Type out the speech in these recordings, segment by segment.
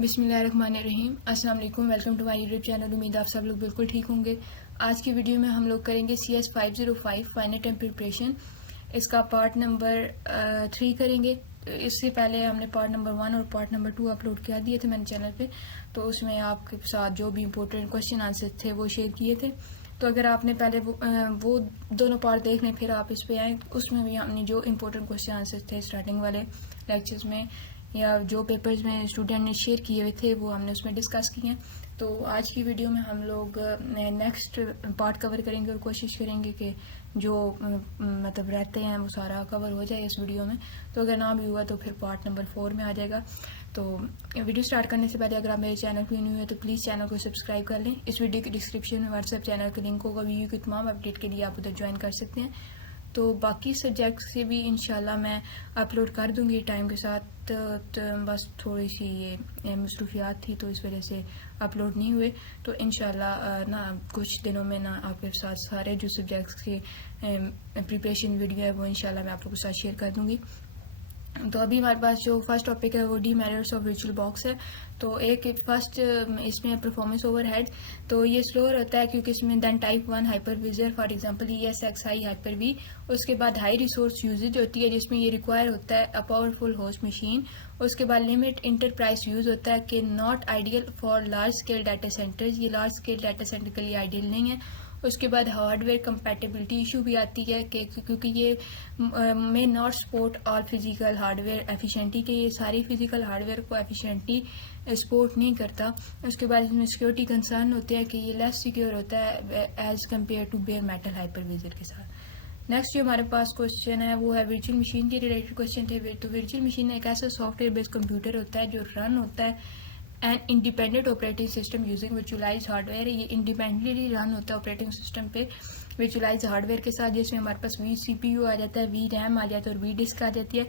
बिस्मिल्लाहिर्रहमानिर्रहीम। अस्सलाम वालेकुम। Welcome to my YouTube channel. उम्मीद आप सब लोग बिल्कुल ठीक होंगे। आज की वीडियो में हम लोग करेंगे CS 505 फाइनल टाइम प्रिपरेशन। इसका पार्ट नंबर 3 करेंगे। इससे पहले हमने पार्ट नंबर 1 और पार्ट नंबर 2 अपलोड कर दिए थे मैंने चैनल पे, तो उसमें आपके साथ जो भी इम्पोर्टेंट क्वेश्चन आंसर थे वो शेयर किए थे। तो अगर आपने पहले वो दोनों पार्ट देख लें फिर आप इस पे आए, उसमें भी हमने जो इम्पोर्टेंट क्वेश्चन आंसर थे स्टार्टिंग वाले लेक्चर्स में या जो पेपर्स में स्टूडेंट ने शेयर किए हुए थे वो हमने उसमें डिस्कस किए हैं। तो आज की वीडियो में हम लोग नेक्स्ट पार्ट कवर करेंगे और कोशिश करेंगे कि जो मतलब रहते हैं वो सारा कवर हो जाए इस वीडियो में। तो अगर ना भी हुआ तो फिर पार्ट नंबर 4 में आ जाएगा। तो वीडियो स्टार्ट करने से पहले अगर आप मेरे चैनल पर न्यू है तो प्लीज़ चैनल को सब्सक्राइब कर लें। इस वीडियो की डिस्क्रिप्शन में व्हाट्सएप चैनल का लिंक होगा, वीडियो की तमाम अपडेट के लिए आप उधर ज्वाइन कर सकते हैं। तो बाकी सब्जेक्ट से भी इंशाल्लाह मैं अपलोड कर दूंगी टाइम के साथ। तो बस थोड़ी सी ये मसरूफियात थी तो इस वजह से अपलोड नहीं हुए। तो इंशाल्लाह ना कुछ दिनों में ना आपके साथ सारे जो सब्जेक्ट्स के प्रिपरेशन वीडियो है वो इंशाल्लाह मैं आप लोगों के साथ शेयर कर दूंगी। तो अभी हमारे पास जो फर्स्ट टॉपिक है वो डीमेरिट्स ऑफ वर्चुअल बॉक्स है। तो एक फर्स्ट इसमें परफॉर्मेंस ओवरहेड। तो ये स्लोअर होता है क्योंकि इसमें then type 1 hypervisor for example ESXi hyper V. उसके बाद हाई रिसोर्स यूजेज होती है जिसमें ये रिक्वायर होता है अ पावरफुल होस्ट मशीन। उसके बाद लिमिट इंटरप्राइज यूज होता है कि not ideal for large scale data centres, ये लार्ज स्केल डाटा सेंटर के लिए आइडियल नहीं है। उसके बाद हार्डवेयर कंपैटिबिलिटी इशू भी आती है कि क्योंकि ये may not support all physical hardware efficiently, कि ये सारी फिजिकल हार्डवेयर को एफिशिएंटली सपोर्ट नहीं करता। उसके बाद इसमें सिक्योरिटी कंसर्न होते हैं कि ये लेस सिक्योर होता है as compare to bare metal hypervisor के साथ। नेक्स्ट जो हमारे पास क्वेश्चन है वो है वर्चुअल मशीन के रिलेटेड क्वेश्चन थे। तो वर्चुअल मशीन एक ऐसा सॉफ्टवेयर बेस्ड कंप्यूटर होता है जो रन होता है and independent operating system using virtualise hardware. ये इंडिपेंडेंटली रन होता है ऑपरेटिंग सिस्टम पे वर्चुअलाइज हार्डवेयर के साथ, जिसमें हमारे पास वी CPU आ जाता है, वी रैम आ जाता है और वी डिस्क आ जाती है।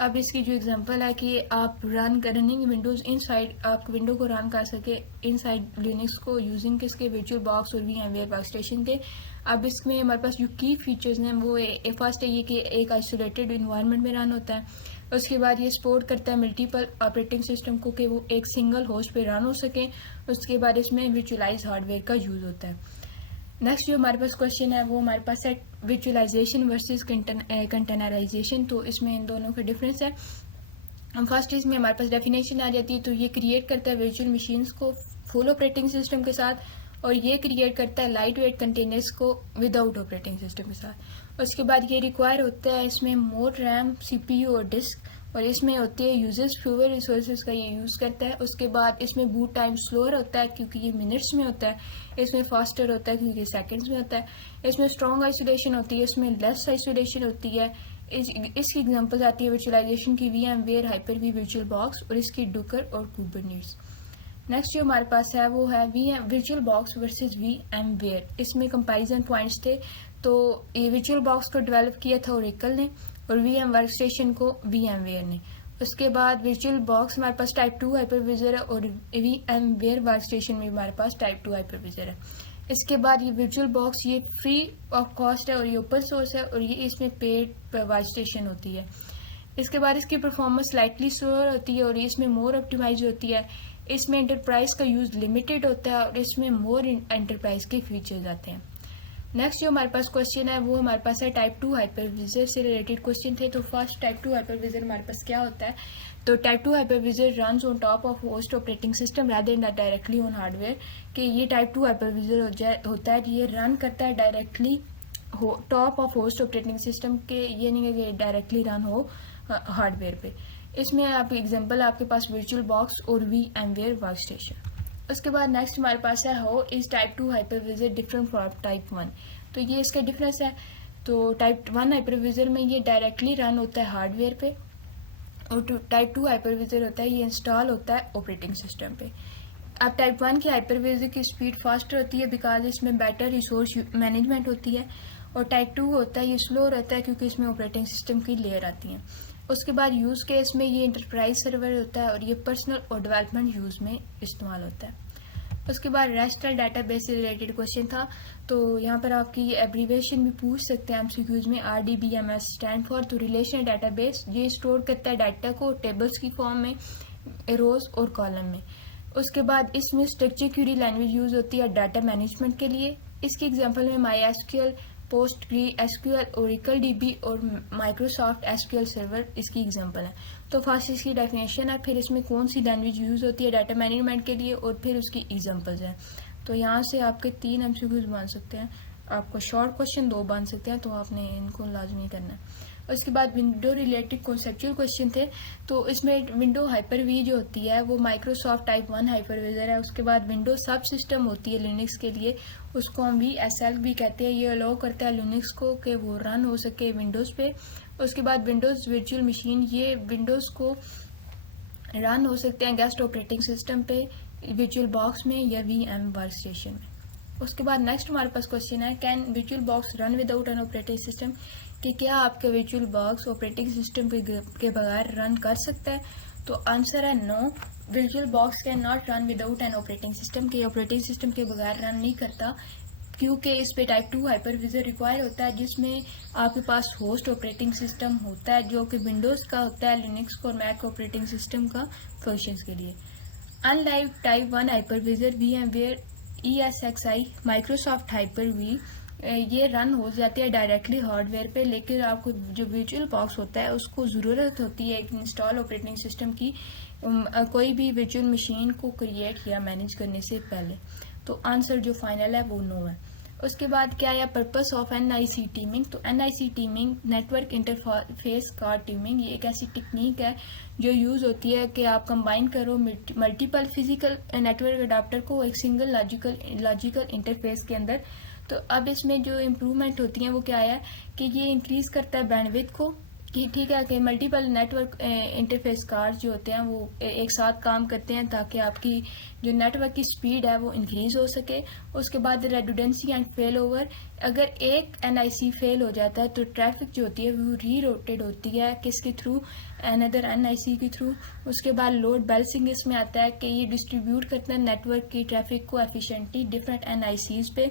अब इसकी जो एग्जांपल है कि आप रनिंग विंडोज इनसाइड, आप विंडो को रन कर सके इनसाइड लिनक्स को यूजिंग किसके वर्चुअल बॉक्स और VMware वर्कस्टेशन के। अब इसमें हमारे पास जो की फीचर्स हैं वो फर्स्ट है ये कि एक आइसोलेटेड इन्वायरमेंट में रन होता है। उसके बाद ये सपोर्ट करता है मल्टीपल ऑपरेटिंग सिस्टम को कि वो एक सिंगल होस्ट पे रन हो सके। उसके बाद इसमें वर्चुअलाइज हार्डवेयर का यूज होता है। नेक्स्ट जो हमारे पास क्वेश्चन है वो हमारे पास है वर्चुअलाइजेशन वर्सेस कंटेनराइजेशन। तो इसमें इन दोनों का डिफरेंस है। फर्स्ट इसमें हमारे पास डेफिनेशन आ जाती है। तो ये क्रिएट करता है वर्चुअल मशीन्स को फुल ऑपरेटिंग सिस्टम के साथ और ये क्रिएट करता है लाइट वेट कंटेनर्स को विदाउट ऑपरेटिंग सिस्टम के साथ। उसके बाद ये रिक्वायर होता है इसमें मोर रैम CPU और डिस्क, और इसमें होती है यूजर्स फ्यूअर रिसोर्सेज का ये यूज़ करता है। उसके बाद इसमें बूट टाइम स्लोअर होता है क्योंकि ये मिनट्स में होता है। इसमें फास्टर होता है क्योंकि सेकंड्स में होता है। इसमें स्ट्रॉन्ग आइसोलेशन होती है, इसमें लेस आइसोलेशन होती है। इसकी एग्जांपल्स आती है वर्चुअलाइजेशन की VMware Hyper V virtual box और इसकी डुकर और कुबरनेट्स। नेक्स्ट जो हमारे पास है वो है वर्चुअल बॉक्स वर्सेस VMware। इसमें कंपैरिजन पॉइंट्स थे। तो ये वर्चुअल बॉक्स को डेवलप किया था ओरेकल ने और VM वर्कस्टेशन को VMware ने। उसके बाद वर्चुअल बॉक्स हमारे पास टाइप 2 हाइपरविजर है और VMware वर्कस्टेशन में हमारे पास टाइप 2 हाइपरविजर है। इसके बाद ये वर्चुअल बॉक्स ये फ्री ऑफ कॉस्ट है और ये ओपन सोर्स है और ये इसमें पेड वर्कस्टेशन होती है। इसके बाद इसकी परफॉर्मेंस स्लाइटली स्लोअर होती है और इसमें मोर ऑप्टिमाइज होती है। इसमें एंटरप्राइज का यूज लिमिटेड होता है और इसमें मोर एंटरप्राइज के फीचर्स आते हैं। नेक्स्ट जो हमारे पास क्वेश्चन है वो हमारे पास है टाइप 2 हाइपरविजर से रिलेटेड क्वेश्चन थे। तो फर्स्ट टाइप 2 हाइपरविजर हमारे पास क्या होता है। तो type 2 hypervisor runs on top of host operating system rather than directly on hardware. कि ये टाइप 2 हाइपरविजर होता है ये रन करता है directly top of host operating system के, ये नहीं है कि डायरेक्टली रन हो हार्डवेयर पे। इसमें आप एग्जांपल आपके पास वर्चुअल बॉक्स और VMware वर्कस्टेशन। उसके बाद नेक्स्ट हमारे पास है how is type 2 hypervisor different from type 1। तो ये इसका डिफरेंस है। तो टाइप 1 हाइपरविजर में ये डायरेक्टली रन होता है हार्डवेयर पे और टाइप 2 हाइपरविजर होता है ये इंस्टॉल होता है ऑपरेटिंग सिस्टम पे। अब टाइप 1 की हाइपरविजर की स्पीड फास्टर होती है बिकॉज इसमें बेटर रिसोर्स मैनेजमेंट होती है। और टाइप 2 होता है ये स्लो रहता है क्योंकि इसमें ऑपरेटिंग सिस्टम की लेयर आती हैं। उसके बाद यूज़ केस में ये इंटरप्राइज सर्वर होता है और ये पर्सनल और डेवलपमेंट यूज़ में इस्तेमाल होता है। उसके बाद रेस्टल डाटाबेस से रिलेटेड क्वेश्चन था। तो यहाँ पर आपकी एब्रीवेशन भी पूछ सकते हैं MCQs में। RDBMS स्टैंड फॉर तो रिलेशनल डाटाबेस, ये स्टोर करता है डाटा को टेबल्स की फॉर्म में रोज़ और कॉलम में। उसके बाद इसमें स्ट्रक्चर क्वेरी लैंग्वेज यूज़ होती है डाटा मैनेजमेंट के लिए। इसके एग्जांपल में my SQL, Postgre SQL, Oracle dB और माइक्रोसॉफ्ट एसक्यूएल सर्वर इसकी एग्जांपल है। तो फर्स्ट इसकी डेफिनेशन है, फिर इसमें कौन सी लैंग्वेज यूज़ होती है डाटा मैनेजमेंट के लिए, और फिर उसकी एग्जांपल्स हैं। तो यहाँ से आपके 3 MCQs बन सकते हैं, आपको शॉर्ट क्वेश्चन 2 बन सकते हैं, तो आपने इनको लाजमी करना है। उसके बाद विंडो रिलेटेड कॉन्सेप्चुअल क्वेश्चन थे, तो इसमें विंडो हाइपर वी जो होती है वो माइक्रोसॉफ्ट टाइप 1 हाइपरविजर है। उसके बाद विंडो सब सिस्टम होती है लिनक्स के लिए, उसको हम VSL भी कहते हैं। ये अलाउ करता है लिनक्स को कि वो रन हो सके विंडोज़ पे। उसके बाद विंडोज़ वर्चुअल मशीन, ये विंडोज़ को रन हो सकते हैं गेस्ट ऑपरेटिंग सिस्टम पे, वर्चुअल बॉक्स में या VM वर्क स्टेशन में। उसके बाद नेक्स्ट हमारे पास क्वेश्चन है, can virtual box run without an operating system, कि क्या आपके वर्चुअल बॉक्स ऑपरेटिंग सिस्टम के बगैर रन कर सकता है। तो आंसर है no, virtual box can not run without an operating system, के ऑपरेटिंग सिस्टम के बगैर रन नहीं करता, क्योंकि इस पे टाइप 2 हाइपरविजर रिक्वायर होता है, जिसमें आपके पास होस्ट ऑपरेटिंग सिस्टम होता है जो कि विंडोज़ का होता है, लिनक्स और मैक ऑपरेटिंग सिस्टम का फंक्शंस के लिए। Unlike type 1 hypervisor VMware ESXi Microsoft Hyper V, ये रन हो जाती है डायरेक्टली हार्डवेयर पे, लेकिन आपको जो वर्चुअल बॉक्स होता है उसको ज़रूरत होती है एक इंस्टॉल ऑपरेटिंग सिस्टम की कोई भी वर्चुअल मशीन को क्रिएट या मैनेज करने से पहले। तो आंसर जो फाइनल है वो नो है। उसके बाद क्या है पर्पस ऑफ NIC टीमिंग, तो NIC teeming network interface card teeming, ये एक ऐसी टेक्निक है जो यूज़ होती है कि आप कंबाइन करो मल्टीपल फिजिकल नेटवर्क अडाप्टर को एक सिंगल लॉजिकल इंटरफेस के अंदर। तो अब इसमें जो इम्प्रूवमेंट होती हैं वो क्या है कि ये इंक्रीज़ करता है बैंडविड्थ को, कि ठीक है कि मल्टीपल नेटवर्क इंटरफेस कार्ड जो होते हैं वो एक साथ काम करते हैं ताकि आपकी जो नेटवर्क की स्पीड है वो इंक्रीज़ हो सके। उसके बाद रेडुडेंसी एंड फेल ओवर, अगर एक NIC फेल हो जाता है तो ट्रैफिक जो होती है वो रीरोटेड होती है किसके थ्रू, अनदर NIC के थ्रू। उसके बाद लोड बैलेंसिंग इसमें आता है कि ये डिस्ट्रीब्यूट करता है नेटवर्क की ट्रैफिक को एफिशिएंटली डिफरेंट NICs पे।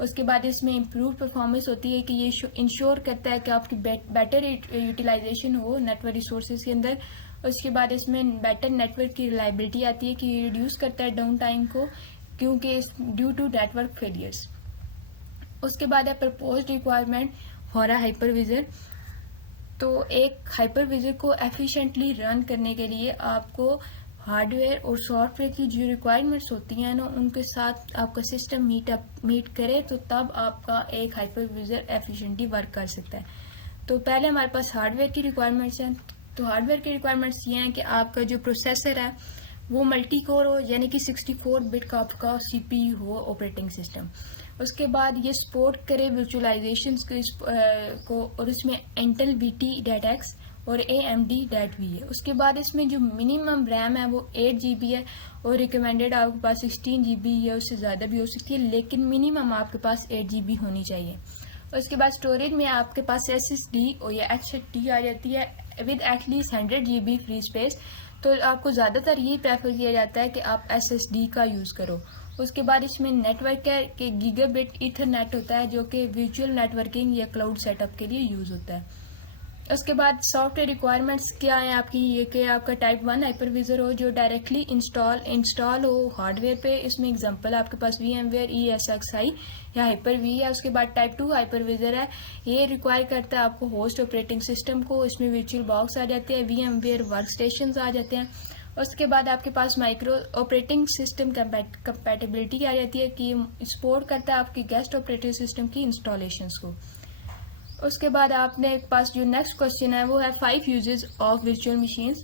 उसके बाद इसमें इम्प्रूव परफॉर्मेंस होती है कि ये इंश्योर करता है कि आपकी बेटर यूटिलाइजेशन हो नेटवर्क रिसोर्सेज के अंदर। उसके बाद इसमें बेटर नेटवर्क की रिलायबिलिटी आती है कि रिड्यूस करता है डाउन टाइम को, क्योंकि ड्यू टू नेटवर्क फेलियर्स। उसके बाद है proposed requirement for a hypervisor, तो एक हाइपरविजर को एफिशिएंटली रन करने के लिए आपको हार्डवेयर और सॉफ्टवेयर की जो रिक्वायरमेंट्स होती हैं ना उनके साथ आपका सिस्टम मीट करे, तो तब आपका एक हाइपरविजर एफिशिएंटली वर्क कर सकता है। तो पहले हमारे पास हार्डवेयर की रिक्वायरमेंट्स हैं। तो हार्डवेयर की रिक्वायरमेंट्स ये हैं कि आपका जो प्रोसेसर है वो मल्टी कोर हो, यानी कि 64 बिट का आपका CPU हो ऑपरेटिंग सिस्टम। उसके बाद ये सपोर्ट करे वर्चुअलाइजेशन को, और इसमें इंटेल VT DATX और AMD DAT-V है। उसके बाद इसमें जो मिनिमम रैम है वो 8 GB है, और रिकमेंडेड आपके पास 16 GB या उससे ज़्यादा भी हो सकती है, लेकिन मिनिमम आपके पास 8 GB होनी चाहिए। उसके बाद स्टोरेज में आपके पास SSD और या HDD आ जाती है with at least 100 GB free space. तो आपको ज़्यादातर ये प्रेफर किया जाता है कि आप SSD का यूज़ करो। उसके बाद इसमें नेटवर्क है कि गीगाबिट ईथरनेट होता है जो कि वर्चुअल नेटवर्किंग या क्लाउड सेटअप के लिए यूज़ होता है। उसके बाद सॉफ्टवेयर रिक्वायरमेंट्स क्या है आपकी, ये कि आपका टाइप 1 हाइपरविजर हो जो डायरेक्टली इंस्टॉल हो हार्डवेयर पे। इसमें एग्जांपल आपके पास VMware ESXi या हाइपर वी है। उसके बाद टाइप 2 हाइपरविजर है, ये रिक्वायर करता है आपको होस्ट ऑपरेटिंग सिस्टम को, इसमें वर्चुअल बॉक्स आ जाते हैं, VMware वर्क स्टेशन आ जाते हैं। उसके बाद आपके पास माइक्रो ऑपरेटिंग सिस्टम कंपैटिबिलिटी आ जाती है कि सपोर्ट करता है आपकी गेस्ट ऑपरेटिंग सिस्टम की इंस्टॉलेशंस को। उसके बाद आपने पास जो नेक्स्ट क्वेश्चन है वो है 5 यूजेस ऑफ वर्चुअल मशीन्स।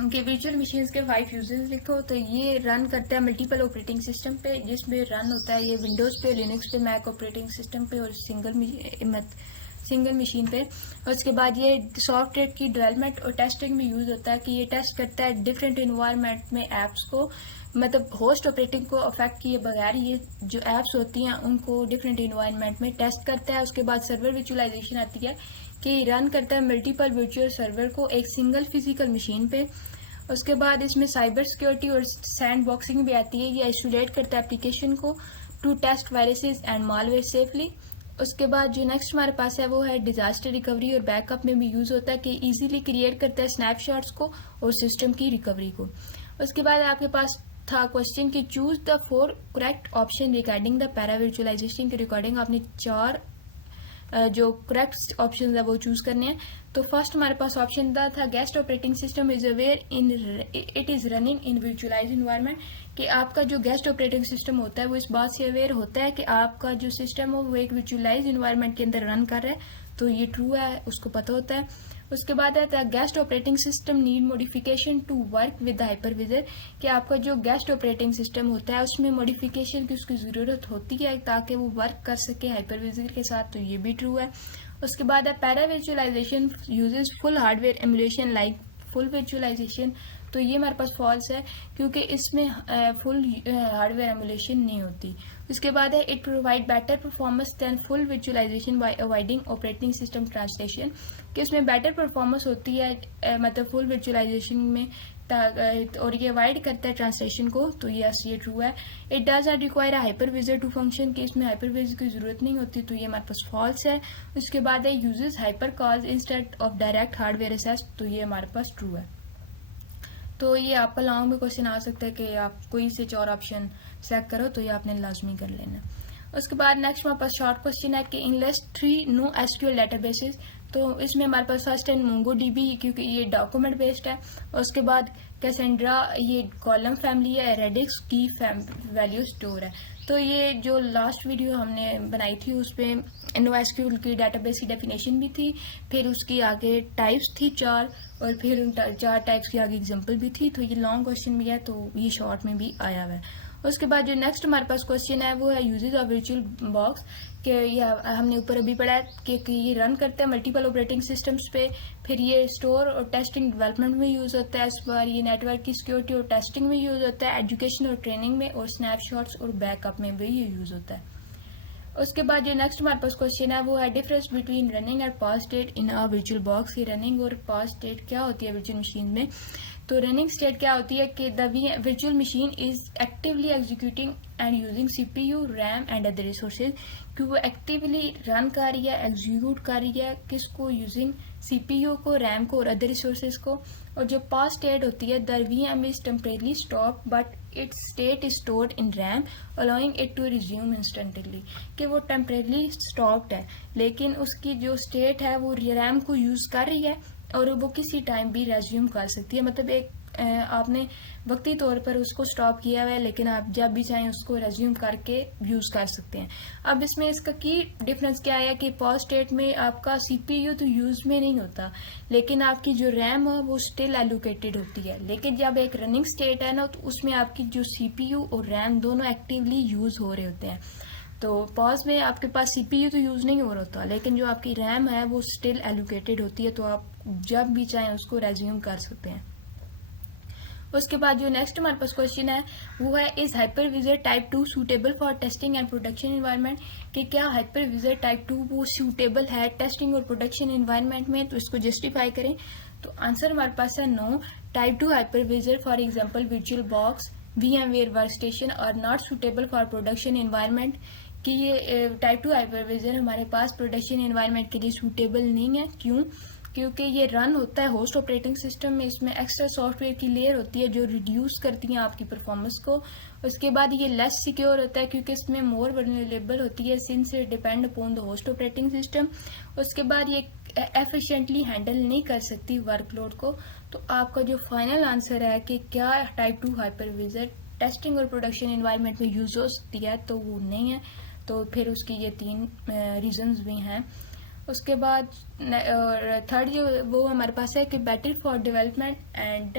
उनके वर्चुअल मशीन्स के 5 यूजेस लिखो। तो ये रन करता है मल्टीपल ऑपरेटिंग सिस्टम पे, जिसमें रन होता है ये विंडोज़ पे, लिनक्स पे, मैक ऑपरेटिंग सिस्टम पे और सिंगल मशीन पे। उसके बाद ये सॉफ्टवेयर की डेवलपमेंट और टेस्टिंग में यूज़ होता है कि ये टेस्ट करता है डिफरेंट इन्वायरमेंट में ऐप्स को, मतलब होस्ट ऑपरेटिंग को अफेक्ट किए बगैर ये जो ऐप्स होती हैं उनको डिफरेंट इन्वायरमेंट में टेस्ट करता है। उसके बाद सर्वर वर्चुअलाइजेशन आती है कि रन करता है मल्टीपल वर्चुअल सर्वर को एक सिंगल फिजिकल मशीन पे। उसके बाद इसमें साइबर सिक्योरिटी और सैंड बॉक्सिंग भी आती है, ये आइसोलेट करता है एप्लीकेशन को to test viruses and malware safely. उसके बाद जो नेक्स्ट हमारे पास है वो है डिजास्टर रिकवरी और बैकअप में भी यूज होता है कि इजीली क्रिएट करता है स्नैपशॉट्स को और सिस्टम की रिकवरी को। उसके बाद आपके पास था क्वेश्चन कि choose the 4 correct option regarding the para visualization की रिकॉर्डिंग। आपने 4 जो करेक्ट ऑप्शन है वो चूज करने हैं। तो फर्स्ट हमारे पास ऑप्शन था guest operating system is aware in it is running in visualize environment, कि आपका जो गेस्ट ऑपरेटिंग सिस्टम होता है वो इस बात से अवेयर होता है कि आपका जो सिस्टम हो वो एक विजुअलाइज इन्वायरमेंट के अंदर रन कर रहा है, तो ये ट्रू है, उसको पता होता है। उसके बाद आता है guest operating system need modification to work with hypervisor, कि आपका जो गेस्ट ऑपरेटिंग सिस्टम होता है उसमें मॉडिफिकेशन की उसकी ज़रूरत होती है ताकि वो वर्क कर सके हाइपरविजर के साथ, तो ये भी ट्रू है। उसके बाद है para visualization uses full hardware emulation like full visualization, तो ये हमारे पास फॉल्स है क्योंकि इसमें फुल हार्डवेयर एमुलेशन नहीं होती। उसके बाद है it provide better performance than full visualization by avoiding operating system translation, कि उसमें बेटर परफॉर्मेंस होती है मतलब फुल विजुअलाइजेशन में और ये अवॉइड करता है ट्रांसलेशन को, तो यस ये ट्रू है। It does not require hypervisor to function, कि इसमें हाइपरविजर की जरूरत नहीं होती, तो ये हमारे पास फॉल्स है। उसके बाद है uses hypercalls instead of direct hardware access, तो ये हमारे पास ट्रू है। तो ये आपका लॉन्ग में क्वेश्चन आ सकता है कि आप कोई से 4 ऑप्शन सेलेक्ट करो, तो ये आपने लाजमी कर लेना। उसके बाद नेक्स्ट हमारे पास शॉर्ट क्वेश्चन है कि in list 3 no SQL databases, तो इसमें हमारे पास फर्स्ट है मोंगोडीबी क्योंकि ये डॉक्यूमेंट बेस्ड है। उसके बाद कैसेंड्रा ये कॉलम फैमिली है, रेडिक्स की वैल्यू स्टोर है। तो ये जो लास्ट वीडियो हमने बनाई थी उस पर NoSQL की डेटाबेस की डेफिनेशन भी थी, फिर उसकी आगे टाइप्स थी 4 और फिर उन 4 टाइप्स की आगे एग्जांपल भी थी, तो ये लॉन्ग क्वेश्चन भी है तो ये शॉर्ट में भी आया हुआ है। उसके बाद जो नेक्स्ट हमारे पास क्वेश्चन है वो है यूजेज ऑफ वर्चुअल बॉक्स, कि ये हमने ऊपर अभी पढ़ा है कि ये रन करता है मल्टीपल ऑपरेटिंग सिस्टम्स पे, फिर ये स्टोर और टेस्टिंग डेवलपमेंट में यूज़ होता है, इस बार ये नेटवर्क की सिक्योरिटी और टेस्टिंग में यूज़ होता है, एजुकेशन और ट्रेनिंग में, और स्नैपशॉट्स और बैकअप में भी ये यूज़ होता है। उसके बाद जो नेक्स्ट हमारे पास क्वेश्चन है वो है difference between running and pass state in a virtual box, की रनिंग और पास स्टेट क्या होती है वर्चुअल मशीन में। तो रनिंग स्टेट क्या होती है कि the virtual machine is actively executing and using CPU, RAM and other resources, कि वो एक्टिवली रन कर रही है, एग्जीक्यूट कर रही है, किसको, यूजिंग CPU को, रैम को और अदर रिसोर्सेज को। और जो पास स्टेट होती है the VM is temporarily stop but it's state is stored in RAM allowing it to resume instantly, कि वो टेम्परेली स्टॉप्ड है लेकिन उसकी जो स्टेट है वो रैम को यूज कर रही है और वो किसी टाइम भी रेज्यूम कर सकती है, मतलब एक आपने वक्ती तौर पर उसको स्टॉप किया हुआ है लेकिन आप जब भी चाहें उसको रेज्यूम करके यूज कर सकते हैं। अब इसमें इसका की डिफरेंस क्या है कि पास स्टेट में आपका CPU तो यूज में नहीं होता लेकिन आपकी जो रैम है वो स्टिल एलोकेटेड होती है, लेकिन जब एक रनिंग स्टेट है ना तो उसमें आपकी जो CPU और रैम दोनों एक्टिवली यूज हो रहे होते हैं। तो पॉज में आपके पास CPU तो यूज नहीं हो रहा होता लेकिन जो आपकी रैम है वो स्टिल एलोकेटेड होती है, तो आप जब भी चाहें उसको रेज्यूम कर सकते हैं। उसके बाद जो नेक्स्ट हमारे पास क्वेश्चन है वो है is hypervisor type 2 suitable for testing and production environment, कि क्या हाइपरविजर टाइप 2 वो सूटेबल है टेस्टिंग और प्रोडक्शन एनवायरनमेंट में, तो इसको जस्टिफाई करें। तो आंसर हमारे पास है no, type 2 hypervisor for example virtual box, VMware workstation are not suitable for production environment, कि ये टाइप 2 हाइपरविजर हमारे पास प्रोडक्शन एनवायरनमेंट के लिए सूटेबल नहीं है। क्यों? क्योंकि ये रन होता है होस्ट ऑपरेटिंग सिस्टम में, इसमें एक्स्ट्रा सॉफ्टवेयर की लेयर होती है जो रिड्यूस करती है आपकी परफॉर्मेंस को। उसके बाद ये लेस सिक्योर होता है क्योंकि इसमें मोर वल्नरेबल होती है since it depend upon the host operating system. उसके बाद ये एफिशिएंटली हैंडल नहीं कर सकती वर्कलोड को। तो आपका जो फाइनल आंसर है कि क्या टाइप 2 हाइपरविजर टेस्टिंग और प्रोडक्शन एनवायरनमेंट में यूज हो सकती है, तो वो नहीं है। तो फिर उसकी ये 3 रीजंस भी हैं। उसके बाद थर्ड जो वो हमारे पास है कि better for development and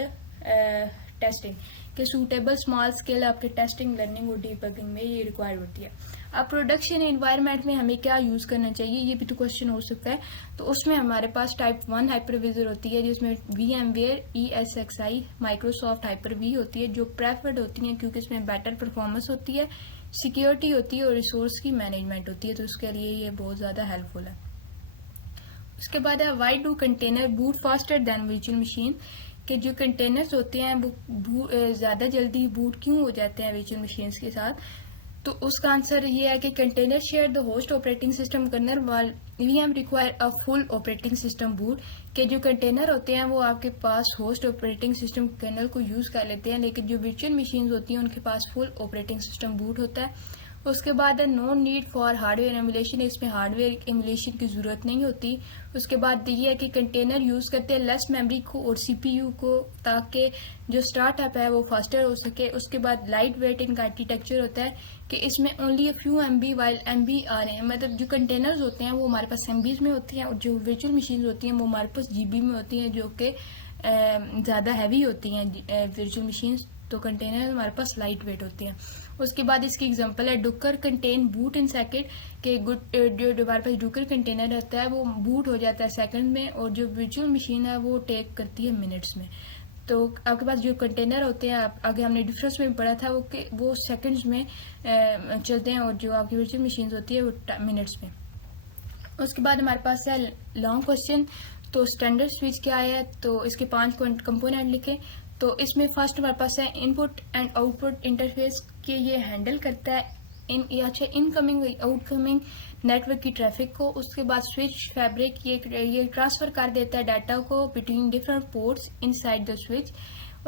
testing, कि सूटेबल स्मॉल स्केल आपके टेस्टिंग, लर्निंग और डीबगिंग में ये रिक्वायर होती है। अब प्रोडक्शन एनवायरनमेंट में हमें क्या यूज करना चाहिए, ये भी तो क्वेश्चन हो सकता है। तो उसमें हमारे पास टाइप 1 हाइपरविजर होती है जिसमें VMware, ESXi, माइक्रोसॉफ्ट Hyper-V होती है जो प्रेफर्ड होती है क्योंकि इसमें बेटर परफॉर्मेंस होती है, सिक्योरिटी होती है और रिसोर्स की मैनेजमेंट होती है, तो उसके लिए ये बहुत ज़्यादा हेल्पफुल है। उसके बाद है why do container boot faster than virtual machine, कि जो कंटेनर्स होते हैं वो ज़्यादा जल्दी बूट क्यों हो जाते हैं वर्चुअल मशीन्स के साथ। तो उसका आंसर ये है कि container share the host operating system kernel वाल VM require a full operating system boot, के जो कंटेनर होते हैं वो आपके पास होस्ट ऑपरेटिंग सिस्टम कर्नल को यूज़ कर लेते हैं, लेकिन जो वर्चुअल मशीन्स होती हैं उनके पास फुल ऑपरेटिंग सिस्टम बूट होता है। उसके बाद no need for hardware emulation, इसमें हार्डवेयर एमुलेशन की ज़रूरत नहीं होती। उसके बाद ये है कि कंटेनर यूज़ करते हैं लेस मेमोरी को और CPU को, ताकि जो स्टार्टअप है वो फास्टर हो सके। उसके बाद लाइट वेट इनका आर्किटेक्चर होता है कि इसमें only a few MB while MB आ रहे हैं, मतलब जो कंटेनर्स होते हैं वो हमारे पास MBs में होती हैं और जो वर्चुअल मशीन होती हैं वो हमारे पास GB में होती हैं, जो कि ज़्यादा हैवी होती हैं वर्चुअल मशीन्स। तो कंटेनर हमारे पास लाइट वेट होते हैं। उसके बाद इसकी एग्जांपल है डुकर कंटेन बूट इन सेकंड, के जो हमारे पास डुकर कंटेनर रहता है वो बूट हो जाता है सेकंड में, और जो वर्चुअल मशीन है वो टेक करती है मिनट्स में। तो आपके पास जो कंटेनर होते हैं, आगे हमने डिफरेंस में पढ़ा था वो सेकंड्स में चलते हैं, और जो आपकी वर्चुअल मशीन होती है वो मिनट्स में। उसके बाद हमारे पास है लॉन्ग क्वेश्चन। तो स्टैंडर्ड स्विच क्या है, तो इसके 5 कंपोनेंट लिखे। तो इसमें फर्स्ट हमारे पास है इनपुट एंड आउटपुट इंटरफेस, के ये हैंडल करता है इनकमिंग आउटकमिंग नेटवर्क की ट्रैफिक को। उसके बाद स्विच फैब्रिक ये ट्रांसफर कर देता है डाटा को between different ports inside the switch.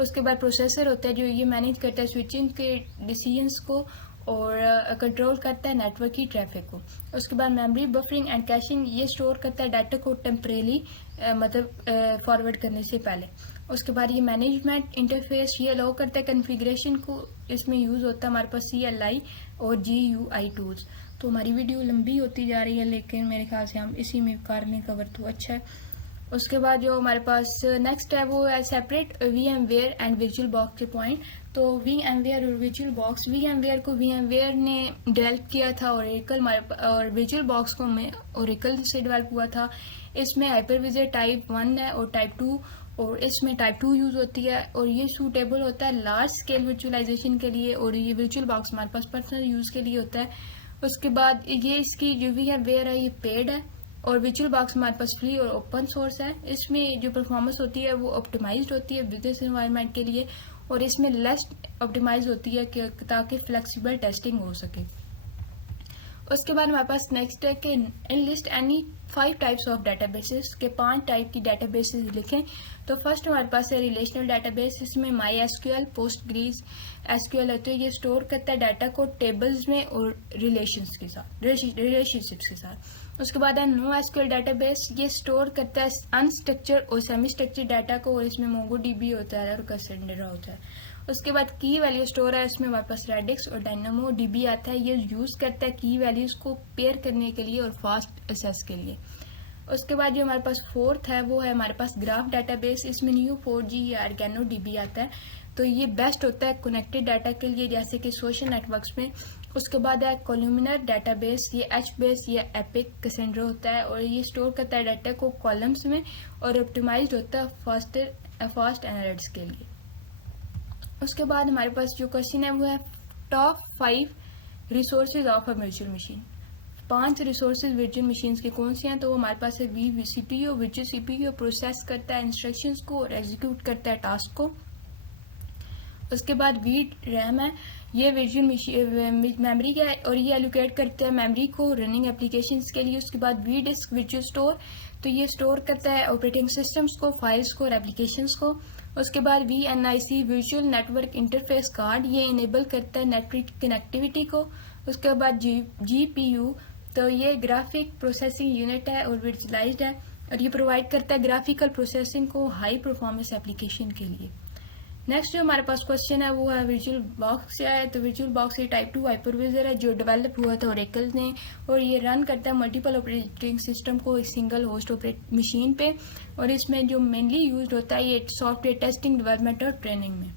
उसके बाद प्रोसेसर होता है जो ये मैनेज करता है स्विचिंग के डिसीजंस को और कंट्रोल करता है नेटवर्क की ट्रैफिक को। उसके बाद मेमोरी बफरिंग एंड कैशिंग, ये स्टोर करता है डाटा को टेम्परेली मतलब फॉरवर्ड करने से पहले। उसके बाद ये मैनेजमेंट इंटरफेस ये अलाउ करता है कॉन्फ़िगरेशन को, इसमें यूज़ होता है हमारे पास CLI और GUI टूल्स। तो हमारी वीडियो लंबी होती जा रही है, लेकिन मेरे ख्याल से हम इसी में कर लें कवर तो अच्छा है। उसके बाद जो हमारे पास नेक्स्ट है वो है separate VMware and virtual box के पॉइंट। तो VMware और वर्चुअल बॉक्स, VMware को VMware ने डेवलप किया था और वर्चुअल बॉक्स को ओरेकल से डेवलप हुआ था। इसमें हाइपरविजर टाइप 1 है और टाइप 2, और इसमें टाइप 2 यूज़ होती है, और ये सूटेबल होता है लार्ज स्केल वर्चुअलाइजेशन के लिए, और ये वर्चुअल बॉक्स हमारे पास पर्सनल यूज़ के लिए होता है। उसके बाद ये इसकी जो VMware है ये पेड है, और वर्चुअल बॉक्स हमारे पास फ्री और ओपन सोर्स है। इसमें जो परफॉर्मेंस होती है वो ऑप्टिमाइज्ड होती है बिजनेस एनवायरनमेंट के लिए, और इसमें लेस ऑप्टिमाइज होती है ताकि फ्लेक्सिबल टेस्टिंग हो सके। उसके बाद हमारे पास नेक्स्ट है कि list any 5 types of databases, के 5 टाइप की डेटाबेसेस लिखें। तो फर्स्ट हमारे पास है रिलेशनल डेटाबेस, इसमें MySQL, पोस्टग्रीज SQL है। तो ये स्टोर करता है डाटा को टेबल्स में और रिलेशनशिप्स के साथ। उसके बाद है NoSQL डेटाबेस, ये स्टोर करता है अनस्ट्रक्चर्ड और सेमी स्ट्रक्चर्ड डाटा को, और इसमें MongoDB होता है और कैसेंड्रा होता है। उसके बाद की वैल्यू स्टोर है, इसमें हमारे पास रेडिक्स और DynamoDB आता है। ये यूज़ करता है की वैल्यूज़ को पेयर करने के लिए और फास्ट एक्सेस के लिए। उसके बाद जो हमारे पास फोर्थ है वो है हमारे पास ग्राफ डेटाबेस, इसमें Neo4j या OrganoDB आता है। तो ये बेस्ट होता है कनेक्टेड डाटा के लिए, जैसे कि सोशल नेटवर्क्स में। उसके बाद है कोलुमिनर डेटाबेस, ये HBase या एपिक कैसेंड्रा होता है, और ये स्टोर करता है डाटा को कॉलम्स में और ऑप्टिमाइज्ड होता है फास्ट एनालिटिक्स के लिए। उसके बाद हमारे पास जो क्वेश्चन है वो है top 5 resources of a virtual machine. 5 resources virtual machines के कौन से हैं, तो वो हमारे पास है CPU, वर्चुअल CPU प्रोसेस करता है इंस्ट्रक्शंस को और एग्जीक्यूट करता है टास्क को। उसके बाद RAM है, ये वर्चुअल मेमोरी का है और ये एलोकेट करता है मेमोरी को रनिंग एप्लीकेशंस के लिए। उसके बाद डिस्क वर्चुअल स्टोर, तो ये स्टोर करता है ऑपरेटिंग सिस्टम्स को, फाइल्स को और एप्लीकेशंस को। उसके बाद VNIC virtual network interface card, ये इनेबल करता है नेटवर्क कनेक्टिविटी को। उसके बाद GPU, तो ये ग्राफिक प्रोसेसिंग यूनिट है और वर्चुअलाइज्ड है, और ये प्रोवाइड करता है ग्राफिकल प्रोसेसिंग को हाई परफॉर्मेंस एप्लीकेशन के लिए। नेक्स्ट जो हमारे पास क्वेश्चन है वो है वर्चुअल बॉक्स क्या है, तो वर्चुअल बॉक्स ये टाइप 2 हाइपरविजर है जो डेवलप हुआ था ओरेकल ने, और ये रन करता है मल्टीपल ऑपरेटिंग सिस्टम को एक सिंगल होस्ट ऑपरेट मशीन पे, और इसमें जो मेनली यूज होता है ये सॉफ्टवेयर टेस्टिंग, डेवलपमेंट और ट्रेनिंग में।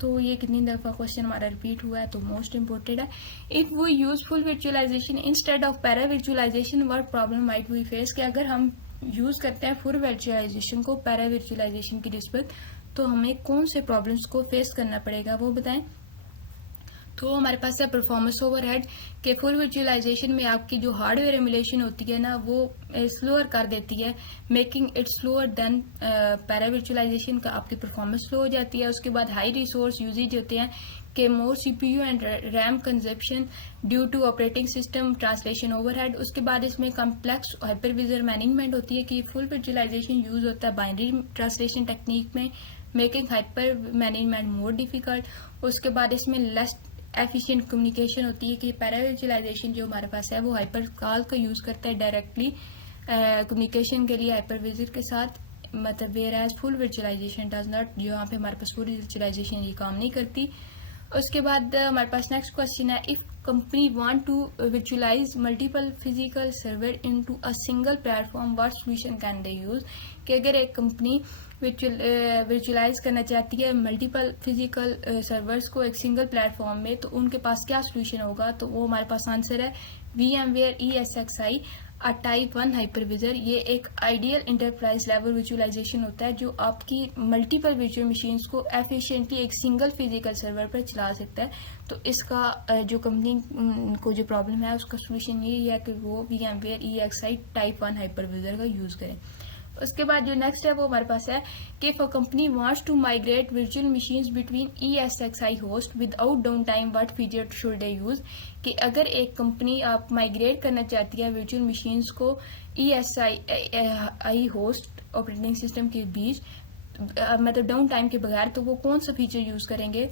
तो ये कितनी दफ़ा क्वेश्चन हमारा रिपीट हुआ है, तो मोस्ट इंपॉर्टेंट है। इफ वो useful virtualization instead of para virtualization, what problem might we face, कि अगर हम यूज़ करते हैं फुल वर्चुअलाइजेशन को पैरा वर्चुअलाइजेशन की निस्बत, तो हमें कौन से प्रॉब्लम्स को फेस करना पड़ेगा वो बताएं। तो हमारे पास है परफॉर्मेंस ओवरहेड के फुल वर्चुअलाइजेशन में आपकी जो हार्डवेयर एमुलेशन होती है ना वो स्लोअर कर देती है, making it slower then para virtualization का आपकी परफॉर्मेंस स्लो हो जाती है। उसके बाद हाई रिसोर्स यूजेज होते हैं कि more CPU and RAM consumption due to operating system translation overhead. उसके बाद इसमें कम्प्लेक्स हाइपरविजर मैनेजमेंट होती है कि फुल वर्चुअलाइजेशन यूज होता है बाइनरी ट्रांसलेशन टेक्निक में, making hyper management more difficult. उसके बाद इसमें लेस एफिशिएंट कम्युनिकेशन होती है कि पैरा वर्चुअलाइजेशन जो हमारे पास है वो हाइपर कॉल का यूज करता है डायरेक्टली कम्युनिकेशन के लिए हाइपरविजर के साथ, मतलब whereas full virtualization does not, जो यहाँ पे हमारे पास फुल वर्चुअलाइजेशन ये काम नहीं करती। उसके बाद हमारे पास नेक्स्ट क्वेश्चन है, if company want to virtualize multiple physical server into a single platform what solution can they use, कि अगर एक कंपनी वर्चुअलाइज करना चाहती है मल्टीपल फिजिकल सर्वर्स को एक सिंगल प्लेटफॉर्म में, तो उनके पास क्या सोल्यूशन होगा। तो वो हमारे पास आंसर है VMware ESXi a type 1 hypervisor. ये एक आइडियल इंटरप्राइज लेवल वर्चुअलाइजेशन होता है जो आपकी मल्टीपल वर्चुअल मशीन्स को एफिशिएंटली एक सिंगल फिजिकल सर्वर पर चला सकता है। तो इसका जो कंपनी को जो प्रॉब्लम है उसका सोल्यूशन यही है कि वो VMware ESXi टाइप 1 हाइपरविजर का यूज करें। उसके बाद जो नेक्स्ट है वो हमारे पास है कि if a company wants to migrate virtual machines between ESXi host without down time what feature should they use, कि अगर एक कंपनी आप माइग्रेट करना चाहती है वर्चुअल मशीन्स को ESXi होस्ट ऑपरेटिंग सिस्टम के बीच मतलब डाउन टाइम के बगैर, तो वो कौन सा फीचर यूज करेंगे।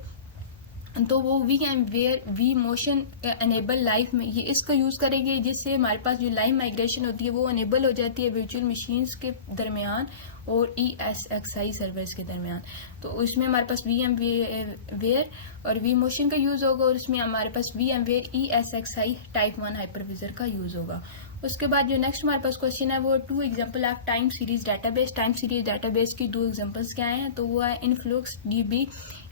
तो वो VMware vMotion एनेबल लाइव में ये इसका यूज करेंगे, जिससे हमारे पास जो लाइव माइग्रेशन होती है वो एनेबल हो जाती है वर्चुअल मशीन्स के दरमियान और ESXi सर्वर्स के दरमियान। तो इसमें हमारे पास VMware और vMotion का यूज होगा और इसमें हमारे पास VMware ESXi टाइप 1 हाइपरविजर का यूज होगा। उसके बाद जो नेक्स्ट हमारे पास क्वेश्चन है वो 2 example of time series database. Time series database की 2 एग्जांपल्स क्या हैं, तो वो है InfluxDB।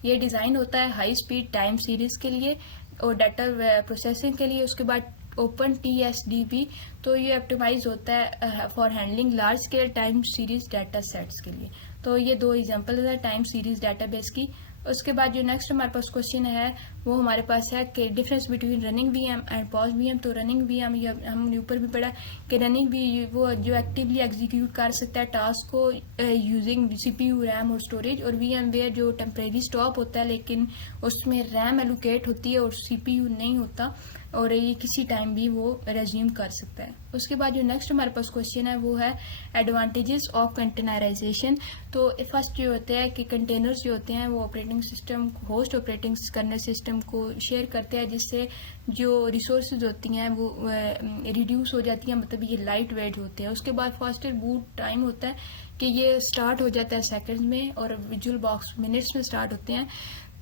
ये डिज़ाइन होता है हाई स्पीड टाइम सीरीज के लिए और डाटा प्रोसेसिंग के लिए। उसके बाद OpenTSDB, तो ये ऑप्टिमाइज होता है for handling large scale time series data sets के लिए। तो ये 2 एग्जांपल है टाइम सीरीज डाटाबेस की। उसके बाद जो नेक्स्ट हमारे पास क्वेश्चन है वो हमारे पास है कि difference between running VM and pause VM। तो रनिंग VM ये हमने ऊपर भी पढ़ा कि रनिंग भी वो जो एक्टिवली एग्जीक्यूट कर सकता है टास्क को यूजिंग CPU रैम और स्टोरेज, और VMware जो टेम्परेरी स्टॉप होता है लेकिन उसमें रैम एलोकेट होती है और CPU नहीं होता और ये किसी टाइम भी वो रेज्यूम कर सकता है। उसके बाद जो नेक्स्ट हमारे पास क्वेश्चन है वो है एडवांटेजेस ऑफ कंटेनराइजेशन। तो फर्स्ट जो होते हैं कि कंटेनर्स जो होते हैं वो operating system host operating kernel system को शेयर करते हैं, जिससे जो रिसोर्सेज होती हैं वो रिड्यूस हो जाती हैं, मतलब ये लाइट वेट होते हैं। उसके बाद फास्टर बूट टाइम होता है कि ये स्टार्ट हो जाता है सेकंड्स में और विजुअल बॉक्स मिनट्स में स्टार्ट होते हैं।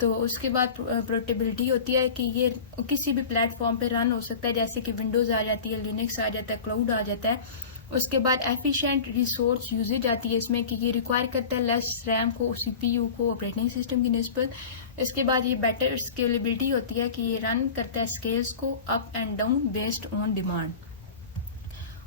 तो उसके बाद पोर्टेबिलिटी होती है कि ये किसी भी प्लेटफॉर्म पे रन हो सकता है, जैसे कि विंडोज़ आ जाती है, लिनक्स आ जाता है, क्लाउड आ जाता है। उसके बाद एफिशिएंट रिसोर्स यूजेज आती है इसमें कि ये रिक्वायर करता है लेस रैम को CPU को ऑपरेटिंग सिस्टम की निस्बत। इसके बाद ये बेटर स्केलेबिलिटी होती है कि ये रन करता है स्केल्स को up and down based on demand.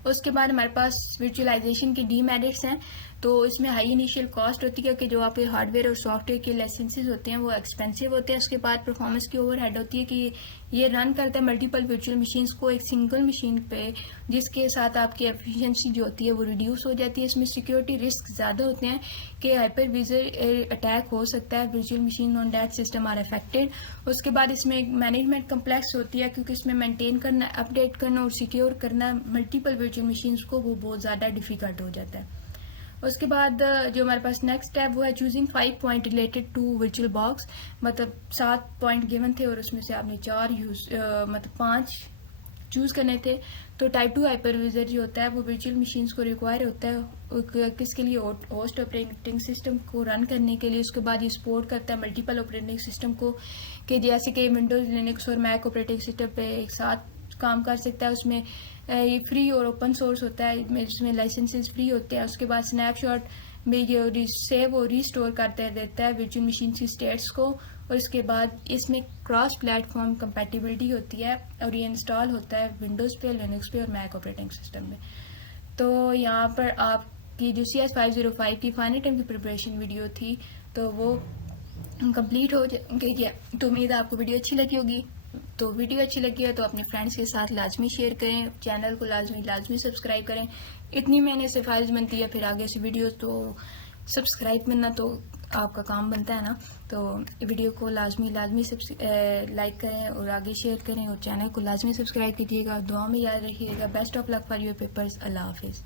उसके बाद हमारे पास वर्चुअलाइजेशन के डीमेरिट्स हैं। तो इसमें हाई इनिशियल कॉस्ट होती है कि जो आपके हार्डवेयर और सॉफ्टवेयर के लाइसेंसेस होते हैं वो एक्सपेंसिव होते हैं। उसके बाद परफॉर्मेंस की ओवरहेड होती है कि ये रन करता है मल्टीपल वर्चुअल मशीन्स को एक सिंगल मशीन पे, जिसके साथ आपकी एफिशिएंसी जो होती है वो रिड्यूस हो जाती है। इसमें सिक्योरिटी रिस्क ज़्यादा होते हैं कि हाइपरविजर अटैक हो सकता है, virtual machine on that system are affected. उसके बाद इसमें मैनेजमेंट कम्प्लेक्स होती है क्योंकि इसमें मेंटेन करना, अपडेट करना और सिक्योर करना मल्टीपल वर्चुअल मशीन्स को वो बहुत ज़्यादा डिफिकल्ट हो जाता है। उसके बाद जो हमारे पास नेक्स्ट है वो है choosing 5 point related to virtual box. मतलब 7 पॉइंट गिवन थे और उसमें से आपने 4 मतलब 5 चूज करने थे। तो टाइप 2 हाइपरविजर जो होता है वो वर्चुअल मशीन्स को रिक्वायर होता है किसके लिए, होस्ट ऑपरेटिंग सिस्टम को रन करने के लिए। उसके बाद ये सपोर्ट करता है मल्टीपल ऑपरेटिंग सिस्टम को, कि जैसे कि विंडोज, लिनक्स और मैक ऑपरेटिंग सिस्टम पे एक साथ काम कर सकता है। उसमें ये फ्री और ओपन सोर्स होता है, इसमें लाइसेंसेस फ्री होते हैं। उसके बाद स्नैपशॉट में ये सेव और रीस्टोर करते देता है वर्चुअल मशीन की स्टेट्स को। और उसके बाद इसमें क्रॉस प्लेटफॉर्म कंपैटिबिलिटी होती है और ये इंस्टॉल होता है विंडोज़ पे, लिनक्स पे और मैक ऑपरेटिंग सिस्टम में। तो यहाँ पर आपकी जो CS505 की फाइनल टाइम की प्रिपरेशन वीडियो थी तो वो कंप्लीट हो गई है। तो उम्मीद है आपको वीडियो अच्छी लगी होगी। तो वीडियो अच्छी लगी है तो अपने फ्रेंड्स के साथ लाजमी शेयर करें, चैनल को लाजमी सब्सक्राइब करें। इतनी मैंने सिफारिश बनती है, फिर आगे से वीडियो तो सब्सक्राइब करना तो आपका काम बनता है ना। तो वीडियो को लाजमी लाइक करें और आगे शेयर करें और चैनल को लाजमी सब्सक्राइब कीजिएगा। दुआ में याद रखिएगा। Best of luck for your papers. अल्लाह हाफिज़।